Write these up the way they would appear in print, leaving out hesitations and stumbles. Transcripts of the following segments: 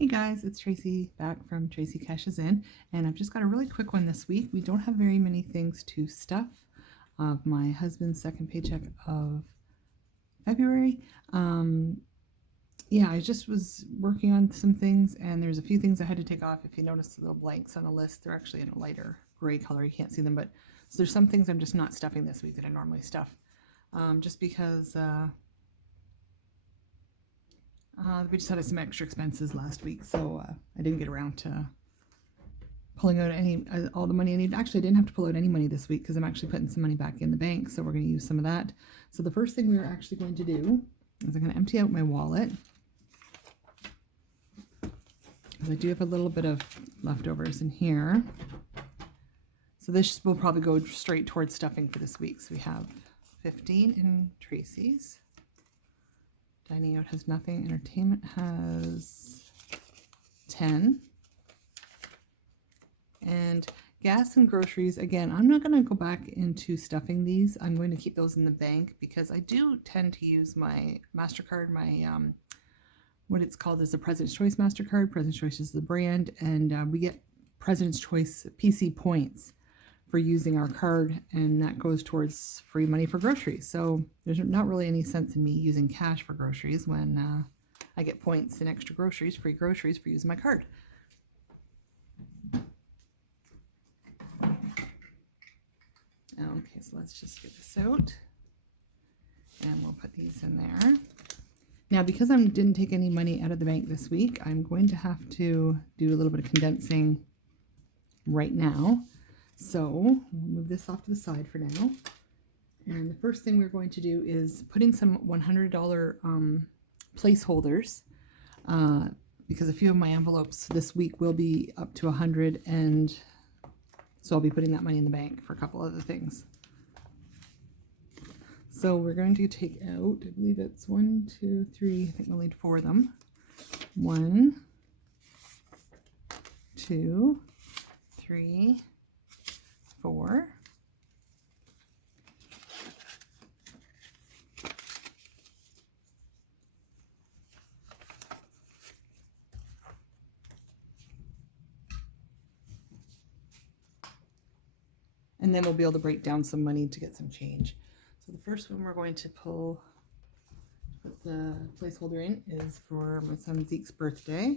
Hey guys, it's Tracy back from Tracy Cashes In, and I've just got a really quick one this week. We don't have very many things to stuff of my husband's second paycheck of February. Yeah, I just was working on some things, and there's a few things I had to take off. If you notice the little blanks on the list, they're actually in a lighter gray color. You can't see them, but so there's some things I'm just not stuffing this week that I normally stuff, just because we just had some extra expenses last week, so I didn't get around to pulling out all the money I need. Actually, I didn't have to pull out any money this week because I'm actually putting some money back in the bank, so we're going to use some of that. So the first thing we're actually going to do is I'm going to empty out my wallet. I do have a little bit of leftovers in here. So this will probably go straight towards stuffing for this week. So we have 15 in Tracy's. Dining out has nothing. Entertainment has 10. And gas and groceries, again, I'm not going to go back into stuffing these. I'm going to keep those in the bank because I do tend to use my MasterCard, my what it's called is the President's Choice MasterCard. President's Choice is the brand, and we get President's Choice PC points for using our card, and that goes towards free money for groceries. So there's not really any sense in me using cash for groceries when I get points and extra groceries, free groceries for using my card. Okay, so let's just get this out, and we'll put these in there. Now, because I didn't take any money out of the bank this week, I'm going to have to do a little bit of condensing right now. So we'll move this off to the side for now. And the first thing we're going to do is put in some $100 placeholders because a few of my envelopes this week will be up to 100, and so I'll be putting that money in the bank for a couple other things. So we're going to take out, I believe it's 1, 2, 3, I think we'll need 4 of them. 1, 2, 3, 4. And then we'll be able to break down some money to get some change. So the first one we're going to put the placeholder in is for my son Zeke's birthday.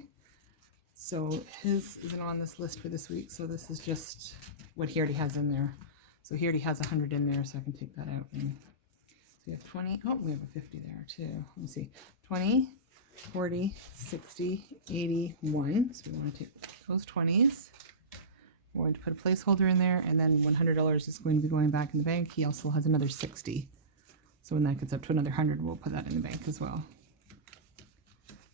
So his isn't on this list for this week, so this is just what he already has in there. So he already has 100 in there, so I can take that out. And so we have 20. Oh, we have a 50 there too. Let me see. 20, 40, 60, 80, 1. So we want to take those 20s. We're going to put a placeholder in there, and then $100 is going to be going back in the bank. He also has another 60. So when that gets up to another 100, we'll put that in the bank as well.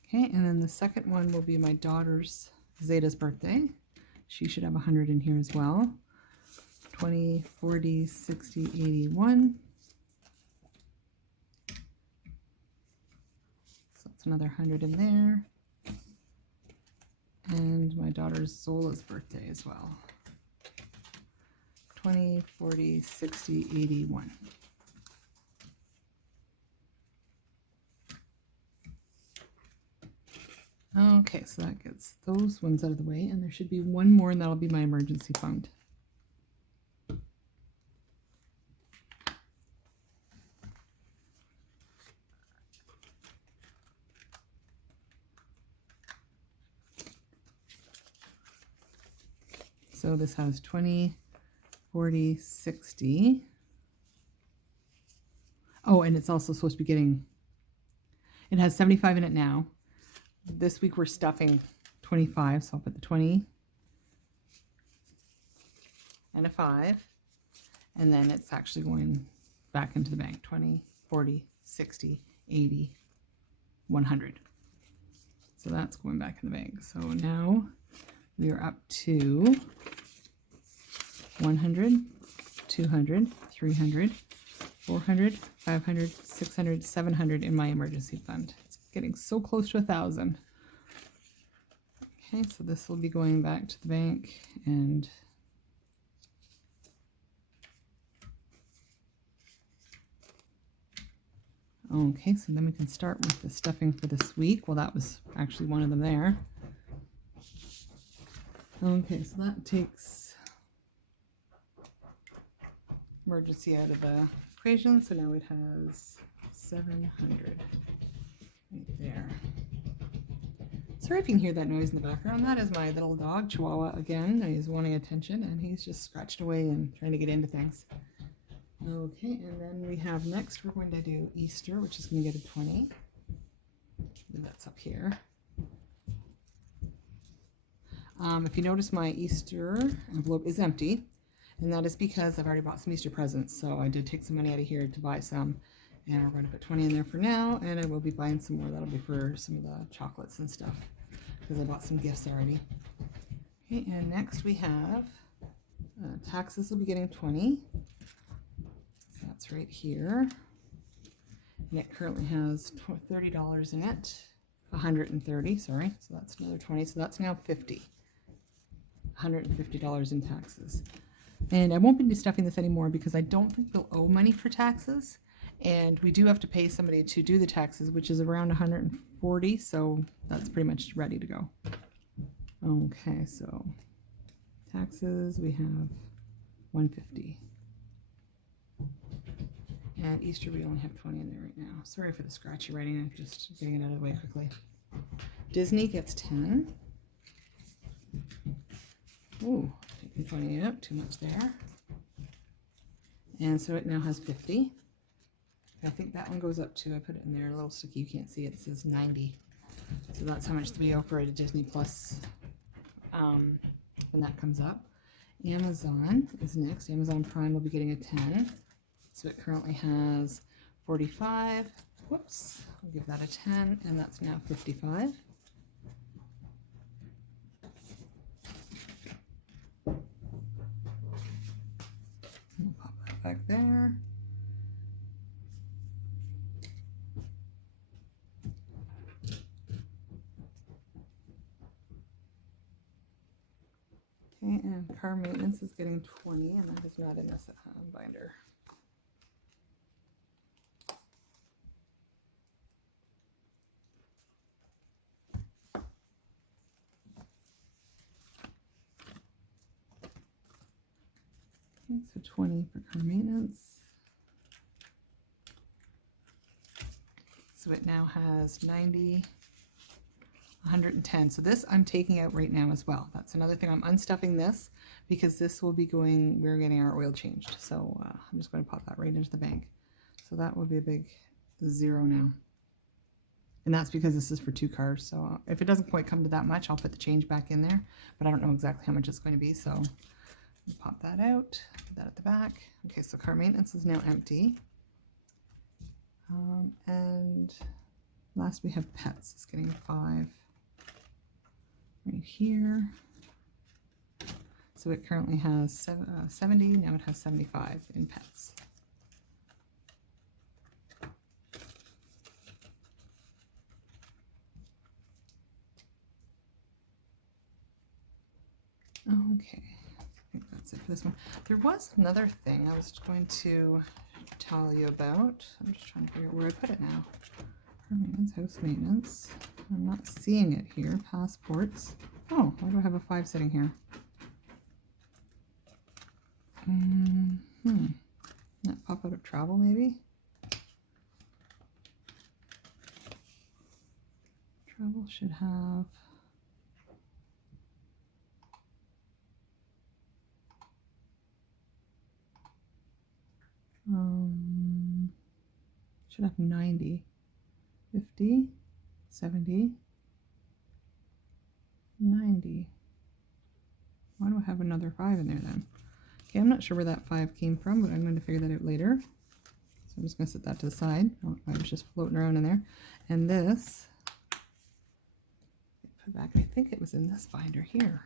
Okay, and then the second one will be my daughter's Zeta's birthday. She should have 100 in here as well. 20, 40, 60, 81. So that's another 100 in there. And my daughter's Zola's birthday as well. 20, 40, 60, 81. Okay, so that gets those ones out of the way, and there should be one more, and that'll be my emergency fund. So this has 20, 40, 60. Oh, and it's also supposed to be getting, it has 75 in it now. This week we're stuffing 25, so I'll put the 20 and a 5, and then it's actually going back into the bank. 20, 40, 60, 80, 100. So that's going back in the bank. So now we are up to 100, 200, 300, 400, 500, 600, 700 in my emergency fund. It's getting so close to 1,000. Okay, so this will be going back to the bank, and okay, so then we can start with the stuffing for this week. Well, that was actually one of them there. Okay, so that takes emergency out of the equation. So now it has 700 right there. Sorry if you can hear that noise in the background. That is my little dog, Chihuahua, again. He's wanting attention and he's just scratched away and trying to get into things. Okay, and then we have next, we're going to do Easter, which is going to get a 20. And that's up here. If you notice, my Easter envelope is empty, and that is because I've already bought some Easter presents. So I did take some money out of here to buy some, and we're going to put 20 in there for now, and I will be buying some more. That'll be for some of the chocolates and stuff, because I bought some gifts already. Okay, and next we have taxes will be getting 20. So that's right here. And it currently has $30 in it. 130, sorry. So that's another 20. So that's now 50. $150 in taxes. And I won't be stuffing this anymore because I don't think they'll owe money for taxes. And we do have to pay somebody to do the taxes, which is around 140. So that's pretty much ready to go. Okay, so taxes, we have 150. And Easter, we only have 20 in there right now. Sorry for the scratchy writing. I'm just getting it out of the way quickly. Disney gets 10. Ooh, taking 20 out. Too much there. And so it now has 50. I think that one goes up to, I put it in there, a little sticky. You can't see it. It says 90. So that's how much we owe for a Disney Plus when that comes up. Amazon is next. Amazon Prime will be getting a 10. So it currently has 45. Whoops, I'll give that a 10, and that's now 55. We'll pop that back there. Okay, and car maintenance is getting 20, and that is not in this binder. Okay, so 20 for car maintenance. So it now has 90, 110. So this I'm taking out right now as well. That's another thing. I'm unstuffing this because this will be going, we're getting our oil changed. So I'm just going to pop that right into the bank. So that will be a big 0 now. And that's because this is for 2 cars. So if it doesn't quite come to that much, I'll put the change back in there. But I don't know exactly how much it's going to be. So pop that out, put that at the back. Okay, so car maintenance is now empty. And last we have pets. It's getting 5 right here. So it currently has 70. Now it has 75 in pets. Okay, I think that's it for this one. There was another thing I was going to tell you about. I'm just trying to figure out where I put it now. Car maintenance, house maintenance. I'm not seeing it here. Passports. Oh, why do I have a 5 sitting here? That pop out of travel maybe? Travel should have... should have 90, 50, 70, 90. Why do I have another 5 in there then? Okay, I'm not sure where that 5 came from, but I'm going to figure that out later. So I'm just going to set that to the side. Oh, I was just floating around in there. And this, put back, I think it was in this binder here.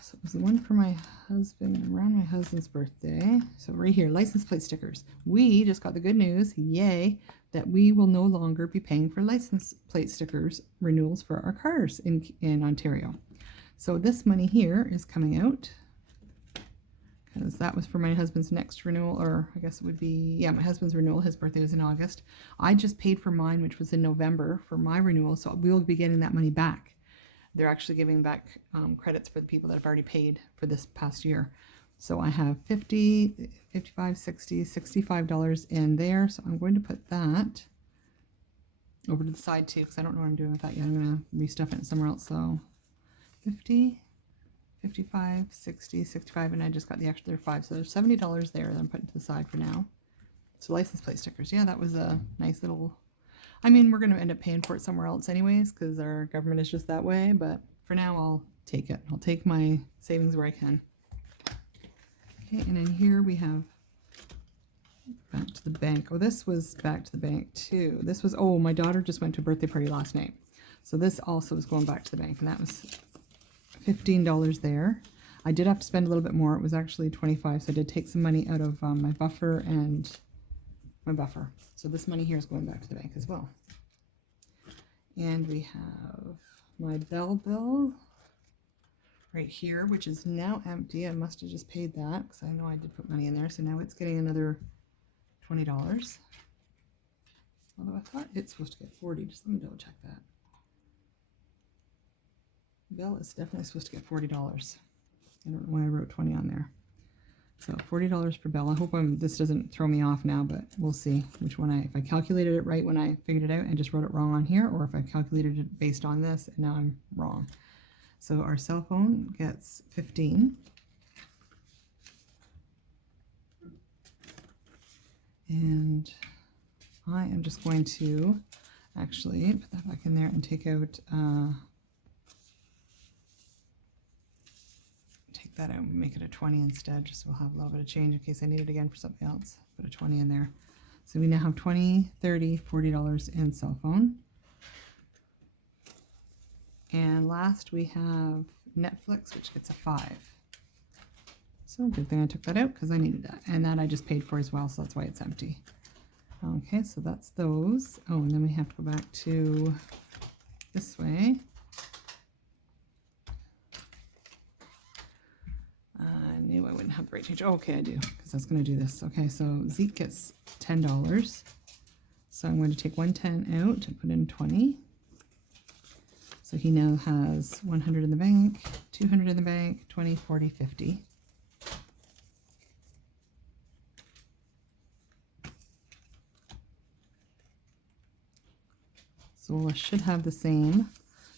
So it was the one for my husband, around my husband's birthday. So right here, license plate stickers. We just got the good news, yay, that we will no longer be paying for license plate stickers renewals for our cars in Ontario. So this money here is coming out because that was for my husband's next renewal, or I guess it would be, yeah, my husband's renewal. His birthday was in August. I just paid for mine, which was in November for my renewal, so we'll be getting that money back. they're actually giving back credits for the people that have already paid for this past year. So I have $50, $55, $60, $65 in there. So I'm going to put that over to the side too, because I don't know what I'm doing with that yet. I'm going to restuff it somewhere else. So 50, 55, 60, 65, and I just got the extra 5. So there's $70 there that I'm putting to the side for now. So license plate stickers. Yeah, that was a nice little, I mean, we're going to end up paying for it somewhere else anyways, because our government is just that way. But for now, I'll take it. I'll take my savings where I can. Okay, and in here we have back to the bank. Oh, this was back to the bank too. This was, oh, my daughter just went to a birthday party last night. So this also is going back to the bank, and that was $15 there. I did have to spend a little bit more. It was actually $25, so I did take some money out of my buffer and my buffer. So this money here is going back to the bank as well. And we have my Bell bill right here, which is now empty. I must have just paid that because I know I did put money in there. So now it's getting another $20. Although I thought it's supposed to get 40. Just let me double check that. Bell is definitely supposed to get $40. I don't know why I wrote 20 on there. So $40 for Bell. I hope this doesn't throw me off now, but we'll see which one if I calculated it right when I figured it out and just wrote it wrong on here, or if I calculated it based on this and now I'm wrong. So our cell phone gets 15. And I am just going to actually put that back in there and take out that out and make it a 20 instead, just so we'll have a little bit of change in case I need it again for something else. Put a 20 in there. So we now have $20, $30, $40 in cell phone. And last we have Netflix, which gets a 5. So good thing I took that out because I needed that. And that I just paid for as well, so that's why it's empty. Okay, so that's those. Oh, and then we have to go back to this way. I knew I wouldn't have the right change. Oh, okay, I do, because I was going to do this. Okay, so Zeke gets $10. So I'm going to take 110 out and put in 20. So he now has 100 in the bank, 200 in the bank, 20, 40, 50. So Lola should have the same.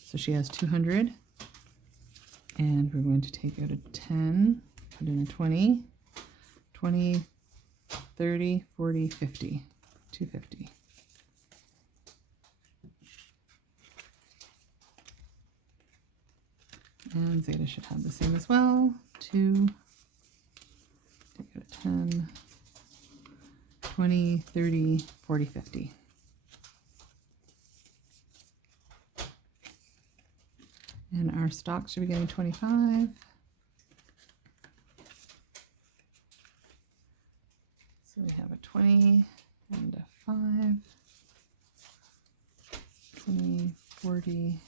So she has 200. And we're going to take out a 10, put in a 20, 20, 30, 40, 50, 250. And Zeta should have the same as well. 2, take out a 10, 20, 30, 40, 50. And our stock should be getting 25. So we have a 20 and a 5. 20, 40.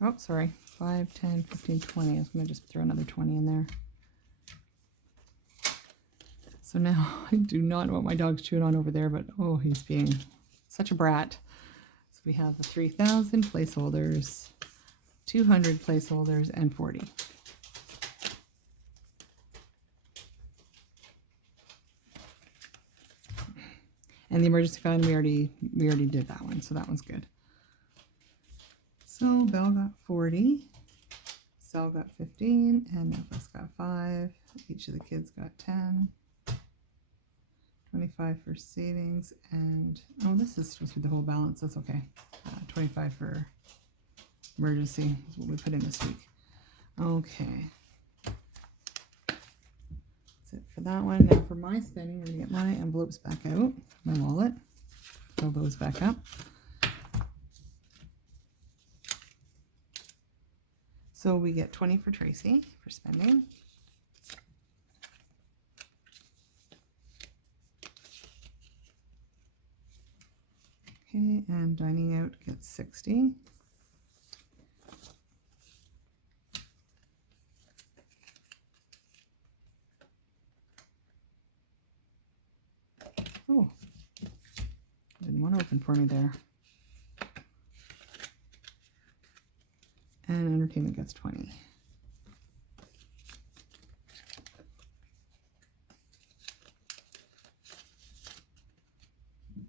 Oh, sorry. 5, 10, 15, 20. I was going to just throw another 20 in there. So now I do not know what my dog's chewing on over there, but oh, he's being such a brat. So we have the 3,000 placeholders. 200 placeholders and 40. And the emergency fund, we already did that one, so that one's good. So Belle got 40, Sal got 15, and Netflix got 5. Each of the kids got 10. 25 for savings, and oh, this is supposed to be the whole balance. That's okay. 25 for emergency is what we put in this week. Okay. That's it for that one. Now for my spending, we're going to get my envelopes back out, my wallet, fill those back up. So we get 20 for Tracy for spending. Okay, and dining out gets 60. Oh, didn't want to open for me there. and entertainment gets 20.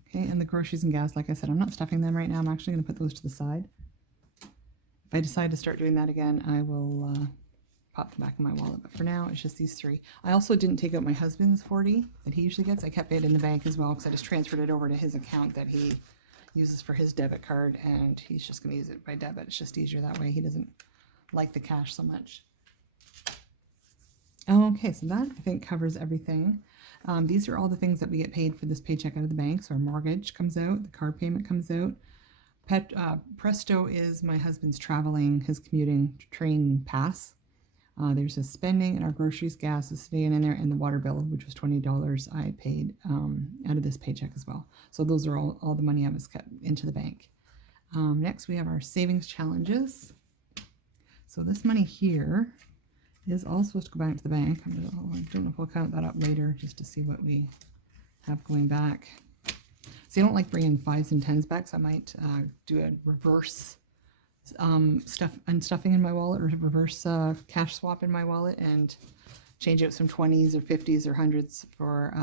Okay, and the groceries and gas, like I said, I'm not stuffing them right now. I'm actually going to put those to the side. If I decide to start doing that again, I will pop them back in my wallet. But for now, it's just these 3. I also didn't take out my husband's 40 that he usually gets. I kept it in the bank as well because I just transferred it over to his account that he uses for his debit card, and he's just going to use it by debit. It's just easier that way. He doesn't like the cash so much. Okay, so that I think covers everything. These are all the things that we get paid for this paycheck out of the bank. So our mortgage comes out, the car payment comes out. Presto is my husband's traveling, his commuting train pass. There's his spending, and our groceries, gas is staying in there, and the water bill, which was $20, I paid out of this paycheck as well. So those are all the money I was kept into the bank. Next, we have our savings challenges. So this money here is all supposed to go back to the bank. I don't know if we'll count that up later just to see what we have going back. See, I don't like bringing 5s and 10s back, so I might do a reverse unstuffing in my wallet, or reverse cash swap in my wallet, and change out some 20s or 50s or 100s for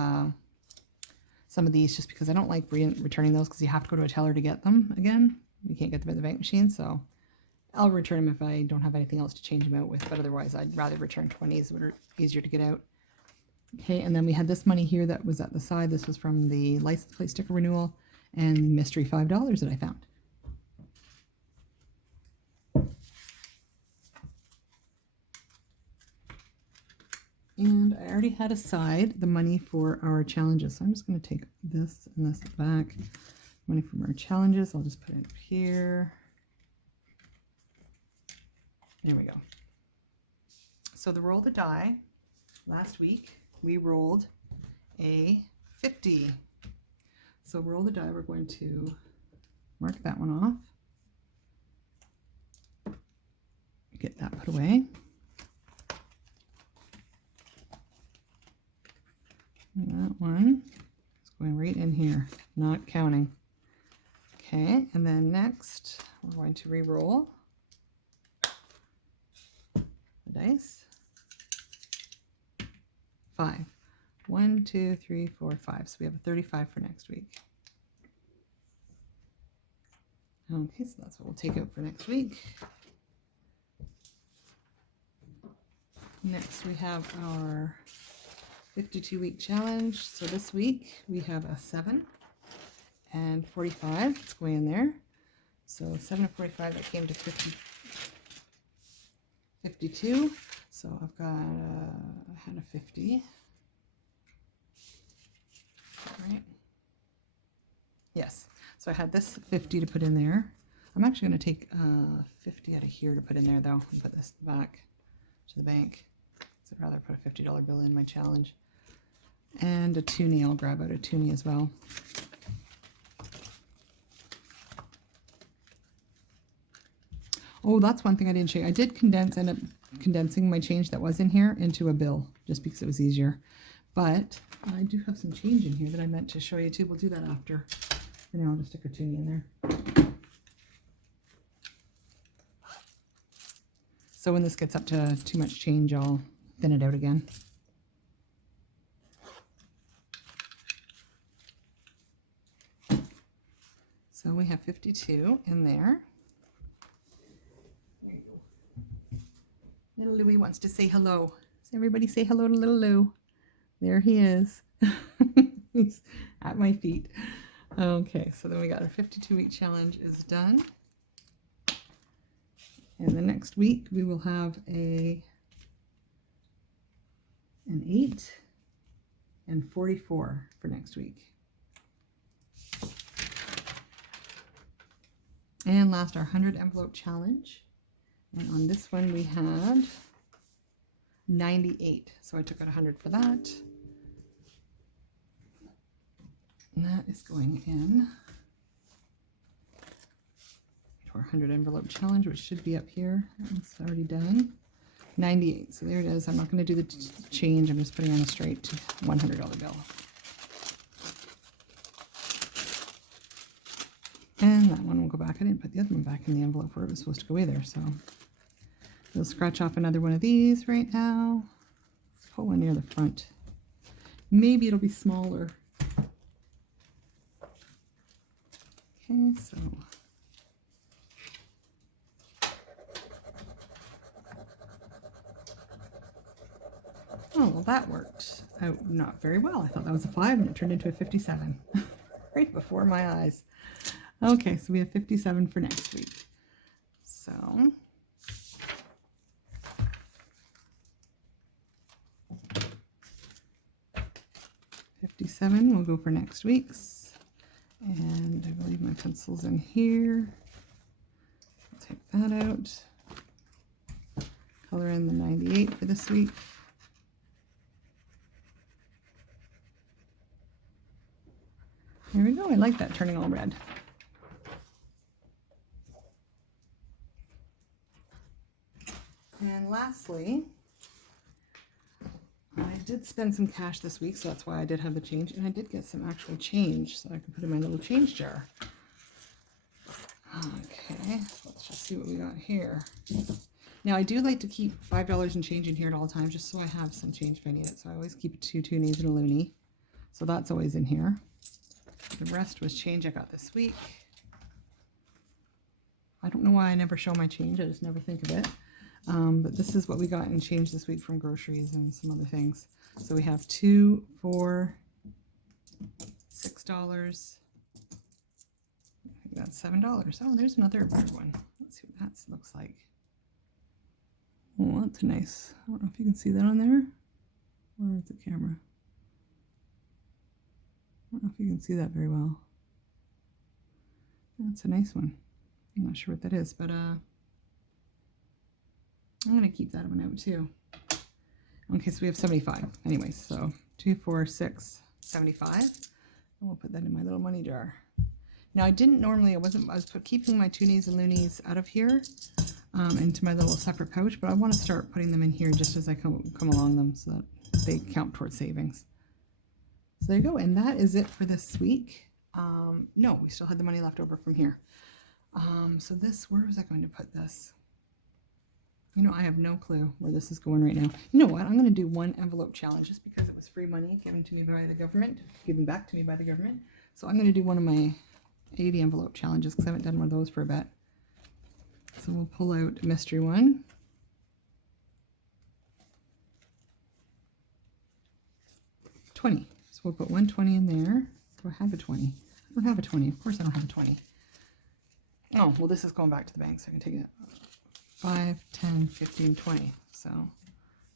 some of these, just because I don't like returning those, because you have to go to a teller to get them again. You can't get them at the bank machine, so I'll return them if I don't have anything else to change them out with, but otherwise I'd rather return 20s that are easier to get out. Okay, and then we had this money here that was at the side. This was from the license plate sticker renewal and mystery $5 that I found. And I already had aside the money for our challenges. So I'm just going to take this and this back. Money from our challenges, I'll just put it up here. There we go. So the roll the die, last week we rolled a 50. So roll the die, we're going to mark that one off. Get that put away. And that one is going right in here, not counting. Okay, and then next we're going to re-roll the dice. 5. 1, 2, 3, 4, 5. So we have a 35 for next week. Okay, so that's what we'll take out for next week. Next we have our 52-week challenge. So this week we have a 7 and 45. It's going in there. So 7 and 45, that came to 52. So I've got I had a 50. Right. Yes. So I had this 50 to put in there. I'm actually going to take 50 out of here to put in there, though, and put this back to the bank. So I'd rather put a $50 bill in my challenge. And a toonie. I'll grab out a toonie as well. Oh, that's one thing I didn't show you. I did end up condensing my change that was in here into a bill, just because it was easier. But I do have some change in here that I meant to show you too. We'll do that after. For now, I'll just stick a toonie in there. So when this gets up to too much change, I'll thin it out again. So we have 52 in there. There you go. Little Louie wants to say hello. So everybody say hello to little Lou. There he is. He's at my feet. Okay, so then we got our 52-week challenge is done. And the next week we will have an 8 and 44 for next week. And last, our 100 envelope challenge. And on this one we had 98. So I took out 100 for that. And that is going in to our 100 envelope challenge, which should be up here. It's already done. 98. So there it is. I'm not going to do the change. I'm just putting on a straight $100 bill. And that one will go back. I didn't put the other one back in the envelope where it was supposed to go either. So We'll scratch off another one of these right now. Put one near the front. Maybe it'll be smaller. Okay, so oh, well, that worked out not very well. I thought that was a 5 and it turned into a 57 right before my eyes. Okay, so we have 57 for next week. So $57 will go for next week's. And I believe my pencil's in here. I'll take that out. Color in the 98 for this week. There we go. I like that turning all red. And lastly, I did spend some cash this week, so that's why I did have the change. And I did get some actual change, so I can put in my little change jar. Okay, so let's just see what we got here. Now, I do like to keep $5 in change in here at all times, just so I have some change if I need it. So I always keep 2 toonies and a loonie. So that's always in here. The rest was change I got this week. I don't know why I never show my change. I just never think of it. But this is what we got in change this week from groceries and some other things. So we have 2, 4, $6. That's $7. Oh, there's another weird one. Let's see what that looks like. Oh, that's nice. I don't know if you can see that on there. Where is the camera? I don't know if you can see that very well. That's a nice one. I'm not sure what that is, but I'm going to keep that one out too. Okay, so we have 75. Anyways, so 2, 4, 6, 75. And we'll put that in my little money jar. Now I didn't normally, I was keeping my toonies and loonies out of here into my little separate pouch, but I want to start putting them in here just as I come along them so that they count towards savings. So there you go, and that is it for this week. No, we still had the money left over from here. So this, where was I going to put this? You know, I have no clue where this is going right now. You know what? I'm going to do one envelope challenge just because it was free money given to me by the government, given back to me by the government. So I'm going to do one of my 80 envelope challenges because I haven't done one of those for a bit. So we'll pull out a mystery one. $20. So we'll put 120 in there. Do I have a 20? I don't have a 20. Of course I don't have a 20. Oh, well, this is going back to the bank, so I can take it. 5, 10, 15, 20. So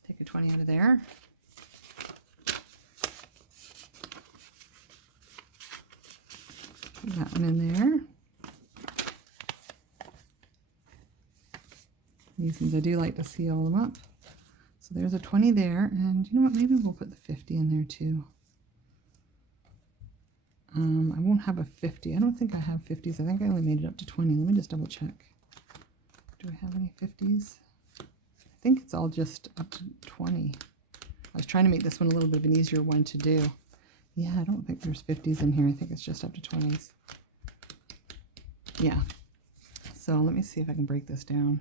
take a 20 out of there. Put that one in there. These ones I do like to seal them up. So there's a 20 there, and you know what? Maybe we'll put the 50 in there too. I won't have a 50. I don't think I have 50s. I think I only made it up to 20. Let me just double check. Do I have any 50s? I think it's all just up to 20. I was trying to make this one a little bit of an easier one to do. Yeah, I don't think there's 50s in here. I think it's just up to 20s. Yeah. So let me see if I can break this down.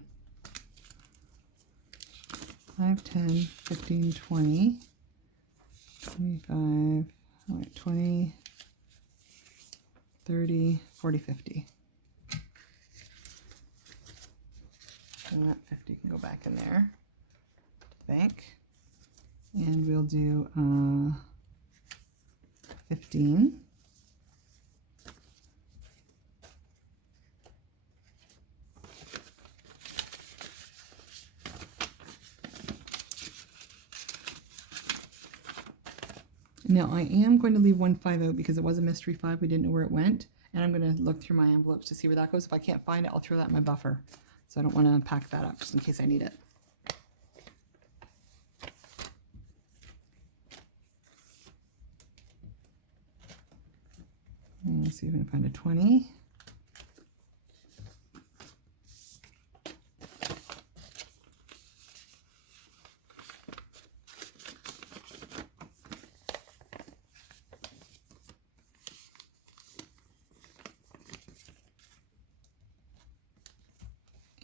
5, 10, 15, 20, 25, all right, 20, 30, 40, 50. And that 50 can go back in there to the bank. And we'll do 15. Now I am going to leave 1 5 out because it was a mystery 5. We didn't know where it went. And I'm going to look through my envelopes to see where that goes. If I can't find it, I'll throw that in my buffer. So I don't want to pack that up just in case I need it. And let's see if I can find a 20.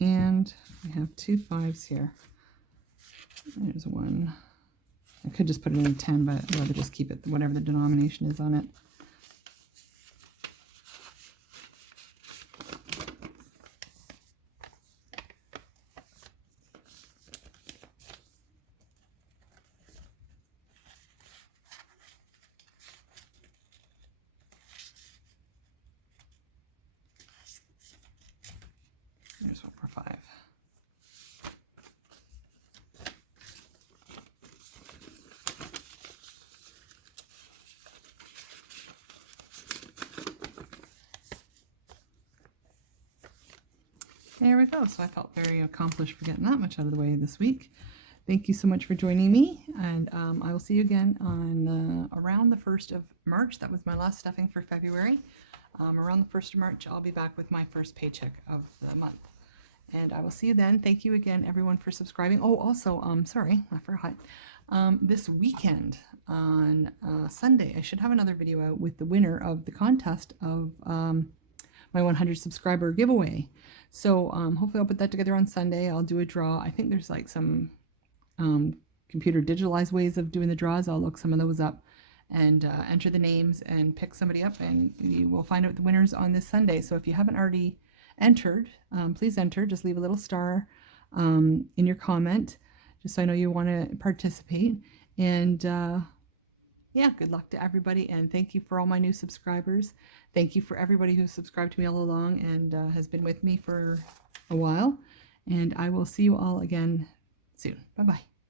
And around. We have 2 5s here. There's one. I could just put it in a 10, but I'd rather just keep it whatever the denomination is on it. There's one for 5. There we go. So I felt very accomplished for getting that much out of the way this week. Thank you so much for joining me, and I will see you again on around the 1st of March. That was my last stuffing for February. Around the 1st of March, I'll be back with my first paycheck of the month. And I will see you then. Thank you again, everyone, for subscribing. Oh, also, sorry, I forgot. This weekend on Sunday, I should have another video out with the winner of the contest of my 100 subscriber giveaway. So hopefully I'll put that together on Sunday. I'll do a draw. I think there's like some computer digitalized ways of doing the draws. I'll look some of those up and enter the names and pick somebody up, and we will find out the winners on this Sunday. So if you haven't already entered, please enter. Just leave a little star in your comment, just so I know you want to participate. And yeah, good luck to everybody, and thank you for all my new subscribers. Thank you for everybody who's subscribed to me all along and has been with me for a while. And I will see you all again soon. Bye-bye.